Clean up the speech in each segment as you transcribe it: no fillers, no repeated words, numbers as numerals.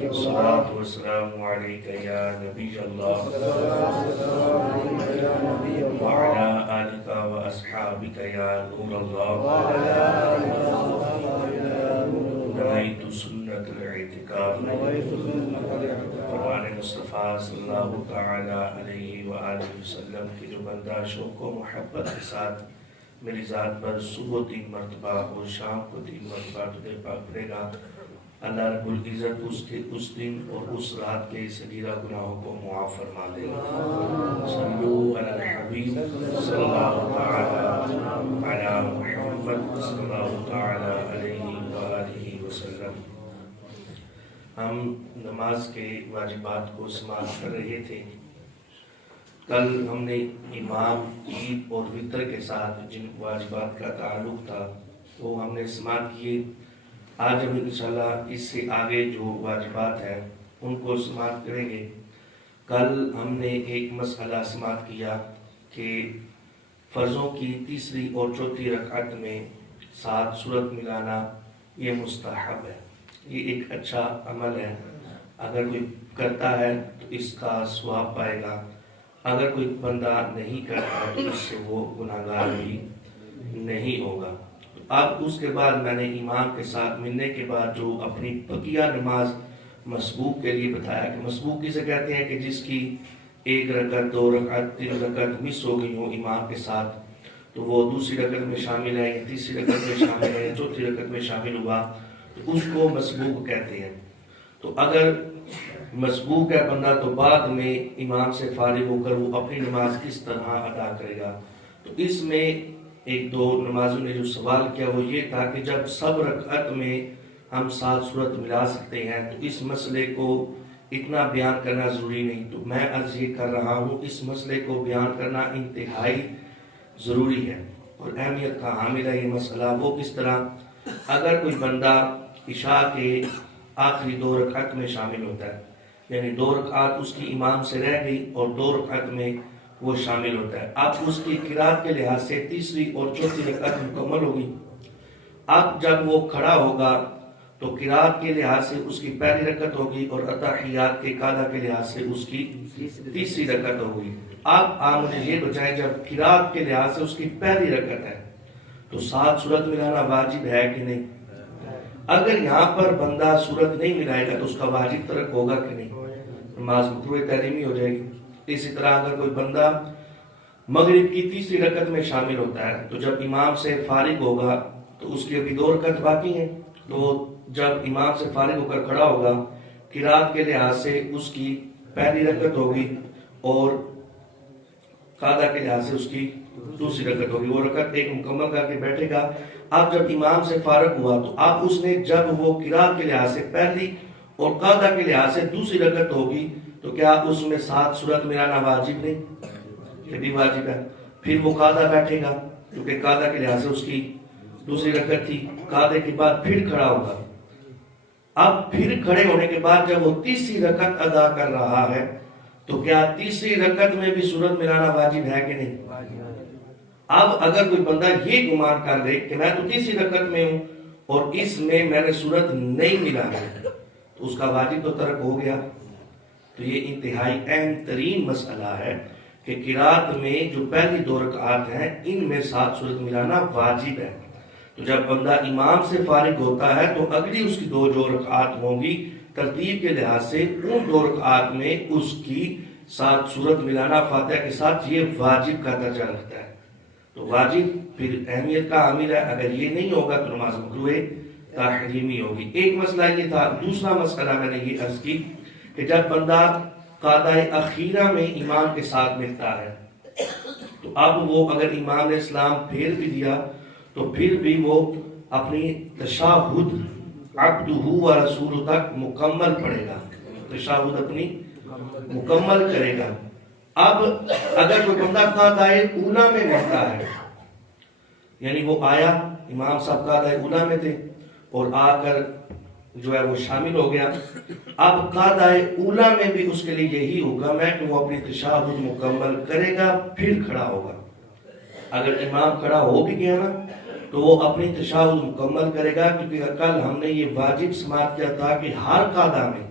الصلاة والسلام عليك يا نبي الله وعلى آلك وأصحابك يا نور الله نويت سنة الاعتكاف فرمان مصطفیٰ صلی اللہ تعالی علیہ وآلہ وسلم کی جو بندہ شوق و محبت کے ساتھ میری ذات پر صبح 3 مرتبہ اور شام کو 3 مرتبہ درود پاک پڑھے گا، اللہ رب العزت اس دن اور اس رات کے صغیرہ گناہوں کو معاف فرما دے گا۔ صلو علی الحبیب صلی اللہ تعالی علی محمد صلی اللہ تعالی علیہ وآلہ وسلم۔ ہم نماز کے واجبات کو سماعت کر رہے تھے۔ کل ہم نے امام، عید اور وطر کے ساتھ جن واجبات کا تعلق تھا وہ ہم نے سماعت کیے۔ آج ہم انشاءاللہ اس سے آگے جو واجبات ہیں ان کو سماعت کریں گے۔ کل ہم نے ایک مسئلہ سماعت کیا کہ فرضوں کی تیسری اور چوتھی رکعت میں 7 سورت ملانا یہ مستحب ہے، یہ ایک اچھا عمل ہے۔ اگر کوئی کرتا ہے تو اس کا ثواب پائے گا، اگر کوئی بندہ نہیں کرتا تو اس سے وہ گناہگار بھی نہیں ہوگا۔ اب اس کے بعد میں نے امام کے ساتھ ملنے کے بعد جو اپنی بقیہ نماز مسبوق کے لیے بتایا کہ مسبوق کسے کہتے ہیں کہ جس کی 1 رکعت 2 رکعت 3 رکعت مس ہو گئی ہو امام کے ساتھ تو وہ دوسری رکعت میں شامل ہے، تیسری رکعت میں شامل ہے، چوتھی رکعت میں شامل ہوا تو اس کو مسبوق کہتے ہیں۔ تو اگر مسبوق ہے بندہ تو بعد میں امام سے فارغ ہو کر وہ اپنی نماز کس طرح ادا کرے گا؟ تو اس میں 1-2 نمازوں نے جو سوال کیا وہ یہ تھا کہ جب سب رکعت میں ہم 7 سورت ملا سکتے ہیں تو اس مسئلے کو اتنا بیان کرنا ضروری نہیں۔ تو میں عرض یہ کر رہا ہوں اس مسئلے کو بیان کرنا انتہائی ضروری ہے اور اہمیت کا حامل ہے یہ مسئلہ۔ وہ کس طرح؟ اگر کوئی بندہ عشاء کے آخری 2 رکعت میں شامل ہوتا ہے، یعنی 2 رکعت اس کی امام سے رہ گئی اور 2 رکعت میں وہ شامل ہوتا ہے، اب اس کی قرات کے لحاظ سے تیسری اور چوتھی رکعت مکمل ہوگی۔ اب جب وہ کھڑا ہوگا تو قرات کے لحاظ سے اس کی پہلی رکعت ہوگی اور اتحیات کے قاعدہ کے لحاظ سے اس کی تیسری رکعت ہوگی۔ اب آپ مجھے یہ بتائیں جب قرات کے لحاظ سے اس کی پہلی رکعت ہے تو 7 سورت ملانا واجب ہے کہ نہیں؟ اگر یہاں پر بندہ سورت نہیں ملائے گا تو اس کا واجب ترک ہوگا کہ نہیں؟ نماز مکروہ تحریمی ہو جائے گی۔ اسی طرح اگر کوئی بندہ مغرب کی تیسری رکعت میں شامل ہوتا ہے تو جب امام سے فارغ ہوگا تو اس کی ابھی 2 رکعت باقی ہیں، تو جب امام سے فارغ ہو کر کھڑا ہوگا قرات کے لحاظ سے اس کی پہلی رکعت ہوگی اور قاعدہ کے لحاظ سے اس کی دوسری رکعت ہوگی، وہ رکعت ایک مکمل کر کے بیٹھے گا۔ اب جب امام سے فارغ ہوا تو اب اس نے جب وہ قرات کے لحاظ سے پہلی اور قاعدہ کے لحاظ سے دوسری رکعت ہوگی تو کیا اس میں 7 سورت ملانا واجب نہیں؟ یہ بھی واجب ہے۔ پھر وہ قاعدہ بیٹھے گا کیونکہ قاعدہ کے لحاظ سے اس کی دوسری رکعت تھی، قاعدے کے بعد پھر کھڑا ہوگا۔ اب پھر کھڑے ہونے کے بعد جب وہ تیسری رکعت ادا کر رہا ہے تو کیا تیسری رکعت میں بھی سورت ملانا واجب ہے کہ نہیں؟ اب اگر کوئی بندہ یہ گمان کر لے کہ میں تو تیسری رکعت میں ہوں اور اس میں نے سورت نہیں ملانا تو اس کا واجب تو ترک ہو گیا۔ تو یہ انتہائی اہم ترین مسئلہ ہے کہ قرات میں جو پہلی 2 رکعات ہیں ان میں 7 سورت ملانا واجب ہے۔ تو جب بندہ امام سے فارغ ہوتا ہے تو اگلی اس کی 2 جو رکعات ہوں گی ترتیب کے لحاظ سے ان 2 رکعات میں اس کی 7 سورت ملانا فاتحہ کے ساتھ یہ واجب کا درجہ رکھتا ہے۔ تو واجب پھر اہمیت کا حامل ہے، اگر یہ نہیں ہوگا تو نماز مکروہ تحریمی ہوگی۔ ایک مسئلہ یہ تھا۔ دوسرا مسئلہ میں نے یہ عرض کی کہ جب بندہ قاعدہ اخیرہ میں امام کے ساتھ ملتا ہے تو اب وہ اگر امام نے اسلام پھیر بھی دیا تو پھر بھی وہ اپنی تشہد عبدہ و رسول تک مکمل پڑھے گا، تشہد اپنی مکمل کرے گا۔ اب اگر کوئی بندہ قاعدہ اولا میں ملتا ہے، یعنی وہ آیا امام صاحب قاعدہ اولا میں تھے اور آ کر جو ہے وہ شامل ہو گیا، اب قاعدہ اولا میں بھی اس کے لیے یہی حکم ہے کہ وہ اپنی تشہد مکمل کرے گا پھر کھڑا ہوگا۔ اگر امام کھڑا ہو بھی گیا نا تو وہ اپنی تشہد مکمل کرے گا، کیونکہ کل ہم نے یہ واجب سماعت کیا تھا کہ ہر قاعدہ میں،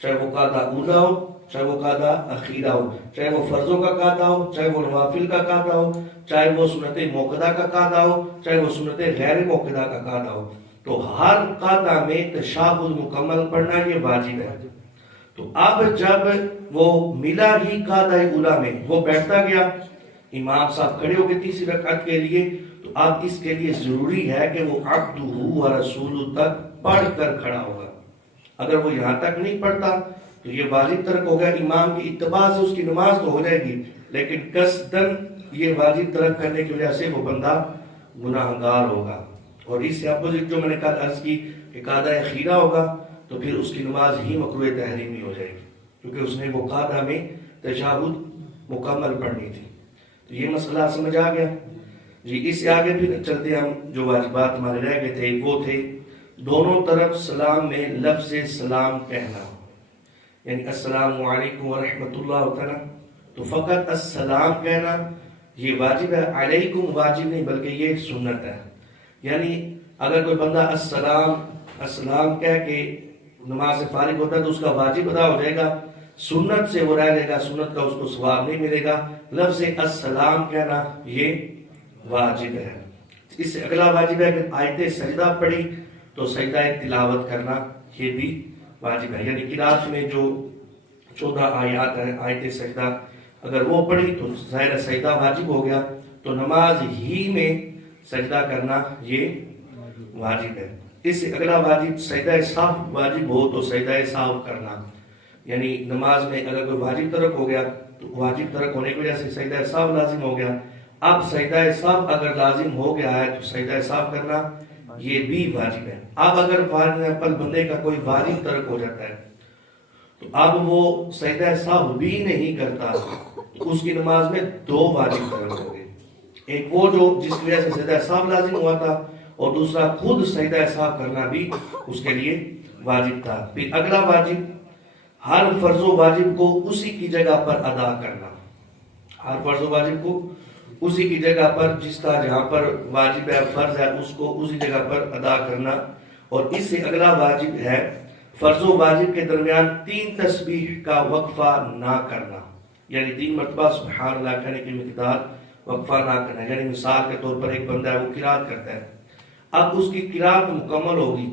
چاہے وہ قاعدہ اولا ہو، چاہے وہ قاعدہ اخیرہ ہو، چاہے وہ فرضوں کا قاعدہ ہو، چاہے وہ نوافل کا قاعدہ ہو، چاہے وہ سنت موقدہ کا قاعدہ ہو، چاہے وہ سنت غیر موقدہ کا قاعدہ ہو، تو ہر قاعدہ میں تشہد مکمل پڑھنا یہ واجب ہے۔ تو اب جب وہ ملا ہی قاعدہ اولا میں، وہ بیٹھتا گیا، امام صاحب کھڑے ہو گئے تیسری رکعت کے لیے، تو اب اس کے لیے ضروری ہے کہ وہ عبدہ و رسولہ تک پڑھ کر کھڑا ہوگا۔ اگر وہ یہاں تک نہیں پڑھتا تو یہ واجب ترک ہو گیا، امام کی اتباع سے اس کی نماز تو ہو جائے گی، لیکن قصداً یہ واجب ترک کرنے کی وجہ سے وہ بندہ گناہ گار ہوگا۔ اور اس سے اپوزٹ جو میں نے کل عرض کی کہ قاعدہ اخیرہ ہوگا تو پھر اس کی نماز ہی مکروہ تحریمی ہو جائے گی، کیونکہ اس نے وہ قاعدہ میں تشہد مکمل پڑھنی تھی۔ تو یہ مسئلہ سمجھ آ گیا جی۔ اس سے آگے پھر چلتے ہم، جو واجبات ہمارے رہ گئے تھے وہ تھے دونوں طرف سلام میں لفظ سلام کہنا، یعنی السلام علیکم ورحمۃ اللہ تعالی، تو فقط السلام کہنا یہ واجب ہے، علیکم واجب نہیں بلکہ یہ سنت ہے۔ یعنی اگر کوئی بندہ السلام کہہ کے نماز سے فارغ ہوتا ہے تو اس کا واجب ادا ہو جائے گا، سنت سے وہ رہ جائے گا، سنت کا اس کو ثواب نہیں ملے گا۔ لفظ السلام کہنا یہ واجب ہے۔ اس سے اگلا واجب ہے کہ آیت سجدہ پڑھی تو سجدہ تلاوت کرنا یہ بھی واجب ہے، یعنی قرات میں جو 14 آیات ہیں آیت سجدہ اگر وہ پڑھی تو ظاہر سجدہ واجب ہو گیا، تو نماز ہی میں سجدہ کرنا یہ واجب ہے۔ اس سے اگلا واجب سجدہ سہو واجب ہو تو سجدہ سہو کرنا، یعنی نماز میں اگر کوئی واجب ترک ہو گیا تو واجب ترک ہونے کی وجہ سے سجدہ سہو لازم ہو گیا، اب سجدہ سہو اگر لازم ہو گیا ہے تو سجدہ سہو کرنا یہ بھی واجب ہے۔ اب اگر بندے کا کوئی واجب ترک ہو جاتا ہے تو اب وہ سجدہ سہو بھی نہیں کرتا، تو اس کی نماز میں 2 واجب ترک ہو گئے، ایک وہ جو جس کی وجہ سے سجدہ سہو لازم ہوا تھا، اور دوسرا خود سجدہ سہو کرنا بھی اس کے لیے واجب تھا۔ پھر اگلا واجب ہر فرض و واجب کو اسی کی جگہ پر ادا کرنا، ہر فرض و واجب کو اسی کی جگہ پر، جس کا جہاں پر واجب ہے فرض ہے اس کو اسی جگہ پر ادا کرنا۔ اور اس سے اگلا واجب ہے فرض و واجب کے درمیان 3 تسبیح کا وقفہ نہ کرنا، یعنی 3 مرتبہ سبحان اللہ کہنے کی مقدار وقفہ نہ کرنا۔ یعنی مثال کے طور پر ایک بندہ ہے وہ قرات کرتا ہے، اب اس کی قرات مکمل ہوگی،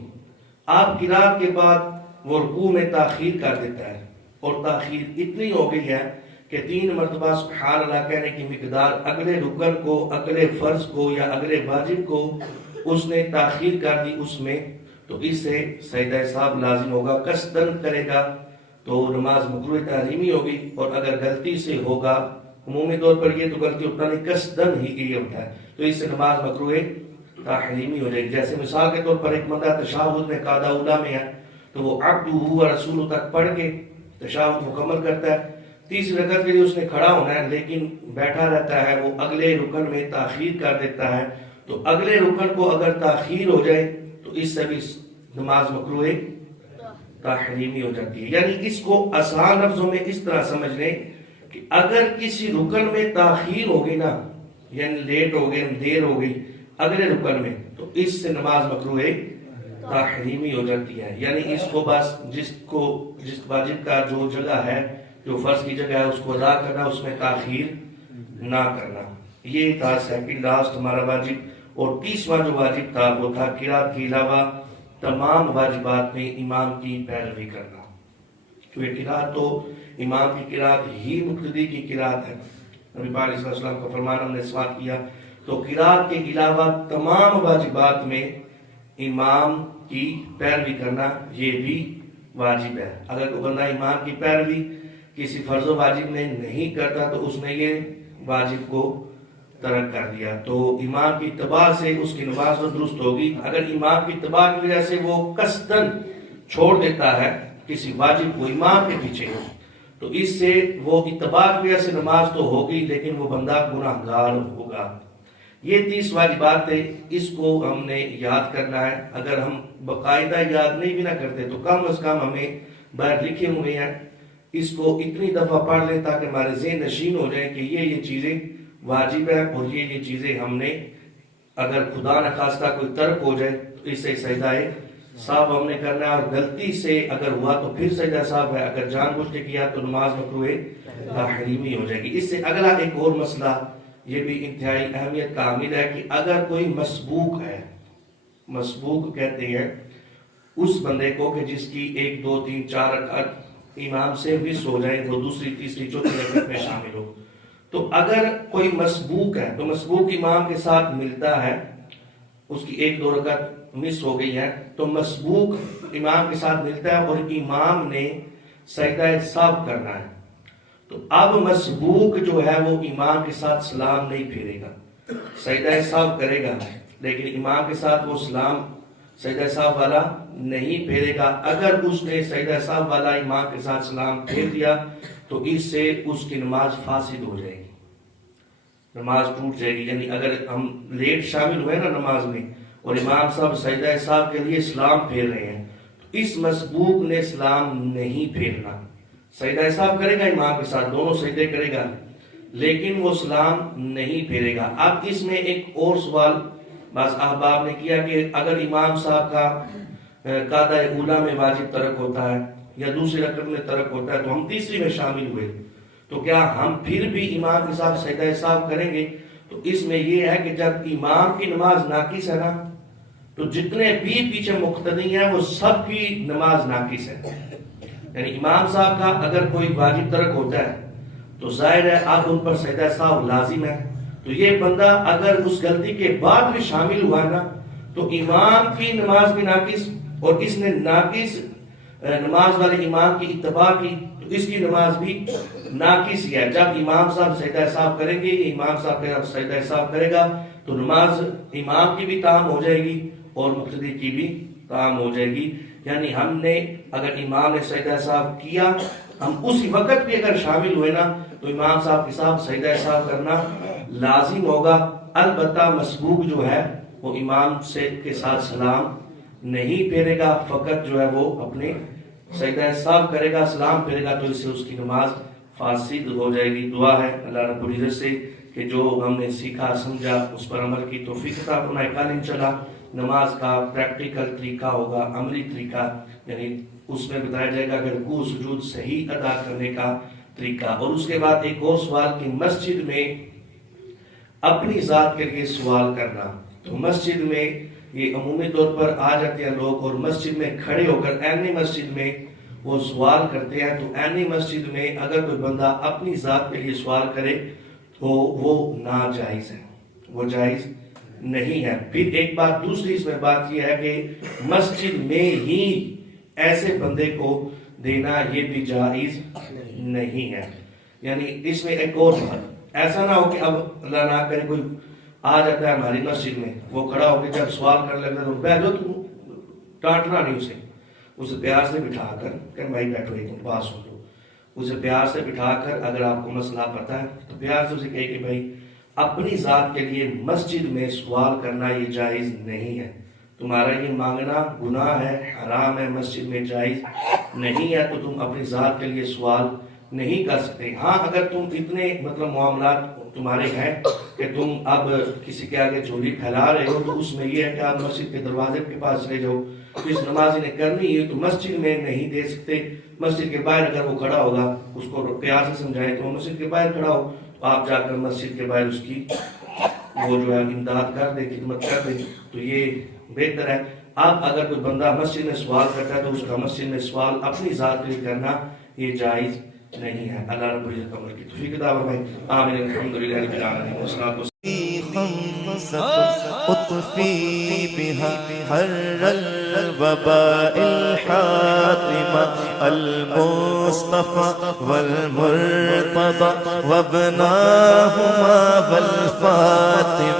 اب قرات کے بعد وہ رکوع میں تاخیر کر دیتا ہے، اور تاخیر اتنی ہو گئی ہے کہ 3 مرتبہ سبحان اللہ کہنے کی مقدار اگلے رکن کو، اگلے فرض کو یا اگلے واجب کو اس نے تاخیر کر دی اس میں، تو اس سے سجدہ سہو لازم ہوگا۔ قصداً کرے گا تو نماز مکروہ تحریمی ہوگی، اور اگر غلطی سے ہوگا، عمومی طور پر یہ تو غلطی ہوتا نہیں، قصداً ہی یہ ہوتا ہے، تو اس سے نماز مکروہ تحریمی ہو جائے گی۔ جیسے مثال کے طور پر ایک بندہ تشہد میں قاعدہ اولا میں ہے تو وہ عبدہ و رسولہ تک پڑھ کے تشہد مکمل کرتا ہے، تیسری رکعت کے لیے اس نے کھڑا ہونا ہے لیکن بیٹھا رہتا ہے، وہ اگلے رکن میں تاخیر کر دیتا ہے، تو اگلے رکن کو اگر تاخیر ہو جائے تو اس سے بھی نماز مکروہ تحریمی ہو جاتی ہے۔ یعنی اس کو آسان لفظوں میں اس طرح سمجھ لیں کہ اگر کسی رکن میں تاخیر ہو گئی نا، یعنی لیٹ ہو گئے، دیر ہو گئی اگلے رکن میں، تو اس سے نماز مکروہ تحریمی ہو جاتی ہے۔ یعنی اس کو بس جس واجب کا جو جگہ ہے، جو فرض کی جگہ ہے، اس کو ادا کرنا، اس میں تاخیر نہ کرنا۔ یہ تھا سیکنڈ لاسٹ ہمارا واجب۔ اور 30واں جو واجب تھا وہ تھا قرات کے علاوہ تمام واجبات میں امام کی پیروی کرنا، کیونکہ قرات تو امام کی قرات ہی مقتدی کی قرات ہے۔ نبی پاک علیہ السلام کا فرمان ہم نے سماعت کیا، تو قرات کے علاوہ تمام واجبات میں امام کی پیروی کرنا یہ بھی واجب ہے۔ اگر کوئی بندہ امام کی پیروی کسی فرض و واجب میں نہیں کرتا تو اس نے یہ واجب کو ترک کر دیا، تو امام کی اتباع سے اس کی نماز تو درست ہوگی۔ اگر امام کی اتباع کی وجہ سے وہ قصداً چھوڑ دیتا ہے کسی واجب کو امام کے پیچھے، تو اس سے وہ اتباع کی وجہ سے نماز تو ہوگی لیکن وہ بندہ گناہ گار ہوگا۔ یہ 30 واجبات تھے، اس کو ہم نے یاد کرنا ہے۔ اگر ہم باقاعدہ یاد نہیں بھی نہ کرتے تو کم از کم ہمیں باہر لکھے ہوئے ہیں، اس کو اتنی دفعہ پڑھ لیں تاکہ ہمارے ذہن نشین ہو جائے کہ یہ چیزیں واجب ہے اور یہ چیزیں ہم نے اگر خدا نہ خواستہ کوئی ترک ہو جائے تو اس سے سجدہ صاحب ہم نے کرنا ہے، اور غلطی سے اگر ہوا تو پھر سجدہ صاحب ہے، اگر جان بوجھ کے کیا تو نماز مکروہ تحریمی ہو جائے گی۔ اس سے اگلا ایک اور مسئلہ یہ بھی انتہائی اہمیت کا حامل ہے کہ اگر کوئی مسبوق ہے، مسبوق کہتے ہیں اس بندے کو کہ جس کی 1 2 3 4 رکعت امام سے مس ہو جائے، وہ دوسری تیسری چوتھی رکعت میں شامل ہو، تو اگر کوئی مسبوق ہے تو مسبوق امام کے ساتھ ملتا ہے، اس کی 1 2 رکعت مس ہو گئی ہے تو مسبوق امام کے ساتھ ملتا ہے اور امام نے سجدہ سہو کرنا ہے، تو اب مسبوق جو ہے وہ امام کے ساتھ سلام نہیں پھیرے گا، سجدہ سہو کرے گا، لیکن امام کے ساتھ وہ سلام سجدہ سہو والا نہیں پھیرے گا۔ اگر اس نے سجدہ سہو والا امام کے ساتھ سلام پھیر دیا تو اس سے اس کی نماز فاسد ہو جائے گی، نماز ٹوٹ جائے گی۔ یعنی اگر ہم لیٹ شامل ہوئے نا نماز میں اور امام صاحب سجدہ سہو کے لیے سلام پھیر رہے ہیں تو اس مسبوق نے سلام نہیں پھیرنا، سجدہ سہو کرے گا امام کے ساتھ، دونوں سجدے کرے گا، لیکن وہ سلام نہیں پھیرے گا۔ اب اس میں ایک اور سوال بعض احباب نے کیا کہ اگر امام صاحب کا قاعدہ اولا میں واجب ترک ہوتا ہے یا دوسری رکعت میں ترک ہوتا ہے تو ہم تیسری میں شامل ہوئے، تو کیا ہم پھر بھی امام کے ساتھ سجدہ سہو کریں گے؟ تو اس میں یہ ہے کہ جب امام کی نماز ناقص ہے نا تو جتنے بھی پیچھے مقتدی ہیں وہ سب کی نماز ناقص ہے۔ یعنی امام صاحب کا اگر کوئی واجب ترک ہوتا ہے تو ظاہر ہے اب ان پر سجدہ سہو لازم ہے، تو یہ بندہ اگر اس غلطی کے بعد بھی شامل ہوا نا تو امام کی نماز بھی ناقص، اور اس نے ناقص نماز والے امام کی اتباع کی تو اس کی نماز بھی ناقص ہی ہے۔ جب امام صاحب سجدہ سہو کریں گے، امام صاحب کا سجدہ سہو کرے گا تو نماز امام کی بھی تام ہو جائے گی اور مقتدی کی بھی تام ہو جائے گی۔ یعنی ہم نے اگر امام نے سجدہ سہو کیا، ہم اسی وقت بھی اگر شامل ہوئے نا تو امام صاحب کے ساتھ سجدہ سہو کرنا لازم ہوگا۔ البتہ مسبوق جو ہے وہ امام سے کے ساتھ سلام نہیں پھیرے گا، فقط جو ہے وہ اپنے سجدہ سہو کرے گا، سلام پھیرے گا، تو اس سے اس کی نماز فاسد ہو جائے گی۔ دعا ہے اللہ رب العزت سے کہ جو ہم نے سیکھا سمجھا اس پر عمل کی توفیق عطا فرمائے۔ کل انشاءاللہ نماز کا پریکٹیکل طریقہ ہوگا، عملی طریقہ، یعنی اس میں بتایا جائے گا کہ رکوع سجود صحیح ادا کرنے کا طریقہ۔ اور اس کے بعد ایک اور سوال کہ مسجد میں اپنی ذات کے لیے سوال کرنا، تو مسجد میں یہ عمومی طور پر آ جاتے ہیں لوگ اور مسجد میں کھڑے ہو کر عینی مسجد میں وہ سوال کرتے ہیں، تو عینی مسجد میں اگر کوئی بندہ اپنی ذات کے لیے سوال کرے تو وہ ناجائز ہے، وہ جائز نہیں ہے۔ پھر ایک بات دوسری اس میں بات یہ ہے کہ مسجد میں ہی ایسے بندے کو دینا یہ بھی جائز نہیں ہے۔ یعنی اس میں ایک اور بات، ایسا نہ ہو کہ اب اللہ نہ کرے کوئی آ جاتا ہے ہماری مسجد میں، وہ کھڑا ہو کے جب سوال کرنے لگتا ہے تو بیٹھو، تم ڈانٹنا نہیں، اسے پیار سے بٹھا کر کہ بھائی بیٹھو ایک منٹ بات سن لو، اسے پیار سے بٹھا کر اگر آپ کو مسئلہ پتا ہے تو پیار سے اسے کہے کہ بھائی اپنی ذات کے لیے مسجد میں سوال کرنا یہ جائز نہیں ہے، تمہارا یہ مانگنا گناہ ہے، حرام ہے، مسجد میں جائز نہیں ہے، تو تم اپنی ذات کے لیے سوال نہیں کر سکتے۔ ہاں اگر تم اتنے معاملات تمہارے ہیں کہ تم اب کسی کے آگے جھولی پھیلا رہے ہو تو اس میں یہ ہے کہ آپ مسجد کے دروازے کے پاس لے جاؤ، اس نمازی نے کرنی ہے تو مسجد میں نہیں دے سکتے، مسجد کے باہر اگر وہ کھڑا ہوگا اس کو پیار سے سمجھائیں تو مسجد کے باہر کھڑا ہو تو آپ جا کر مسجد کے باہر اس کی وہ جو ہے امداد کر دیں، خدمت کر دیں، تو یہ بہتر ہے۔ اب اگر کوئی بندہ مسجد میں سوال کرتا ہے تو اس کا مسجد میں سوال اپنی ذات کے لیے کرنا یہ جائز نہیں ہے۔ اللہ رب العزت عمل کی توفیق عطا فرمائے۔ آمین۔ الحمدللہ رب العالمین والصلاۃ اطفی بها حر الوباء الحاطمة المصطفى والمرتضى وابناهما والفاطمة